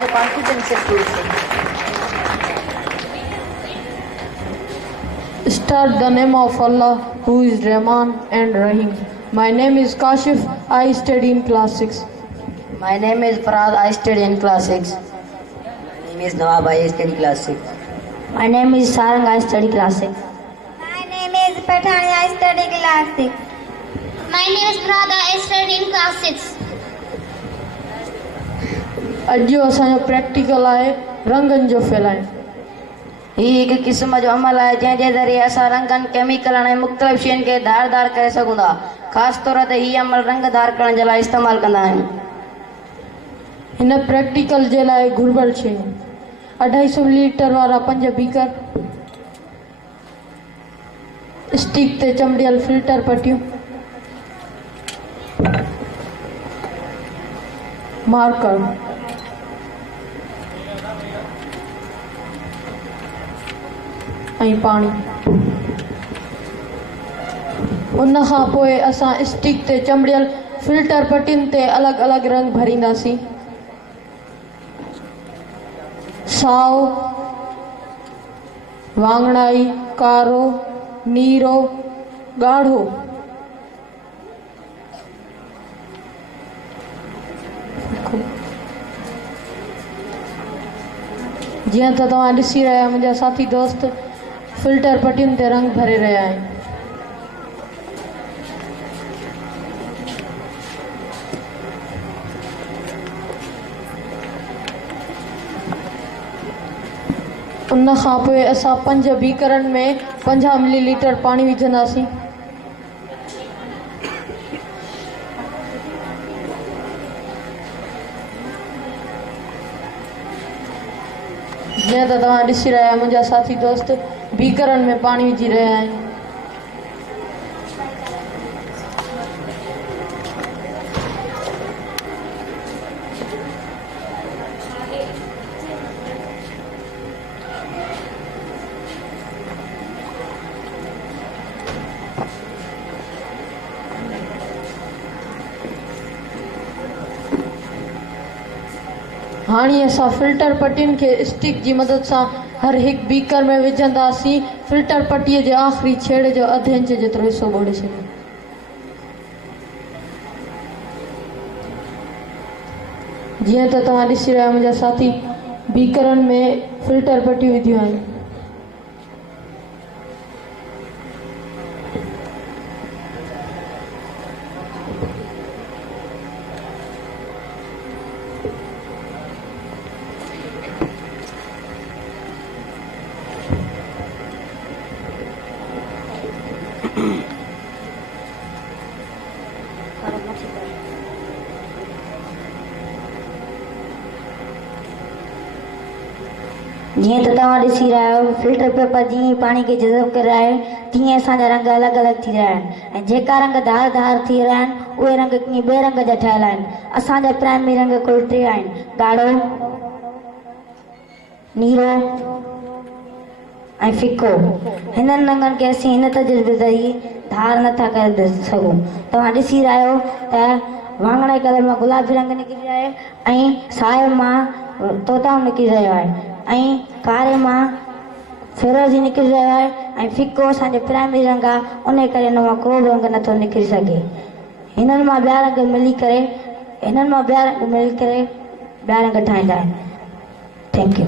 confidence improves. Start the name of Allah, who is Rahman and Rahim. My name is Kashif. I study in class 6. My name is Farad. I study in class 6. My name is Nawab. I study class 6. My name is Sarang. I study class 6. My name is Pathani. I study class 6. My name is Prada. I study in class 6. अॼु जो असांजो प्रैक्टिकल आहे रंगनि जो फैलाइण। ही हिकु क़िस्म जो अमल आहे जंहिंजे ज़रिए असां रंगनि केमिकलनि ऐं मुख़्तलिफ़ शयुनि खे धारदार करे सघूं था। ख़ासि तौर ते हीउ अमल रंगदार करण जे लाइ इस्तेमालु कंदा आहियूं। हिन प्रैक्टिकल जे लाइ घुर्बल शयूं 250 लीटर वारा 5 बीकर, स्टिक ते चमड़ियल फिल्टर पटियूं, मार्कर, ऐं पाणी। उन खां पोइ असां स्टिक ते चमड़ियल फिल्टर पटियुनि ते अलॻि अलॻि रंग भरींदासीं। साओ, वाङणाई, कारो, नीरो, ॻाढ़ो। जीअं त तव्हां ॾिसी रहिया मुंहिंजा साथी दोस्त फिल्टर पटियुनि ते रंग भरे रहिया आहिनि। उन खां पोइ असां 5 बीकरनि में 50 मिलीलीटर पाणी विझंदासीं। जीअं त तव्हां ॾिसी रहिया मुंहिंजा साथी दोस्त बीकरनि में पाणी विझी रहिया आहिनि। हाणे असां फिल्टर पटियुनि खे स्टिक जी मदद सां हर हिकु बीकर में विझंदासीं। फिल्टर पटीअ जे आख़िरी छेड़े जो अधु इंच जेतिरो हिसो ॿोड़े छॾियो। जीअं त तव्हां ॾिसी रहिया मुंहिंजा साथी बीकरनि में फिल्टर पटियूं विधियूं आहिनि। जीअं त तव्हां ॾिसी रहिया आहियो फिल्टर पेपर जीअं पाणी खे जज़ब करे आहे तीअं असांजा रंग अलॻि अलॻि थी रहिया आहिनि ऐं जेका रंग धार थी रहिया आहिनि उहे रंग कीअं ॿिए रंग जा ठहियल आहिनि। असांजा प्राइमरी रंग कुल 3 आहिनि: ॻाढ़ो, नीरो ऐं फिको। हिननि रंगनि खे असीं हिन तजुर्बे ज़रिए धार नथा करे सघूं। तव्हां ॾिसी रहिया आहियो त वाङणाई कलर मां गुलाबी रंग निकिरी रहियो आहे ऐं साए मां तोताऊं निकिरी रहियो आहे ऐं कारे मां फिरोज़ी निकिरी रहियो आहे ऐं फिको असांजो प्राइमरी रंग आहे। उन करे हिन मां को बि रंग नथो निकिरी सघे। हिननि मां ॿिया रंग मिली करे ॿिया रंग ठाहींदा आहिनि। Thank you.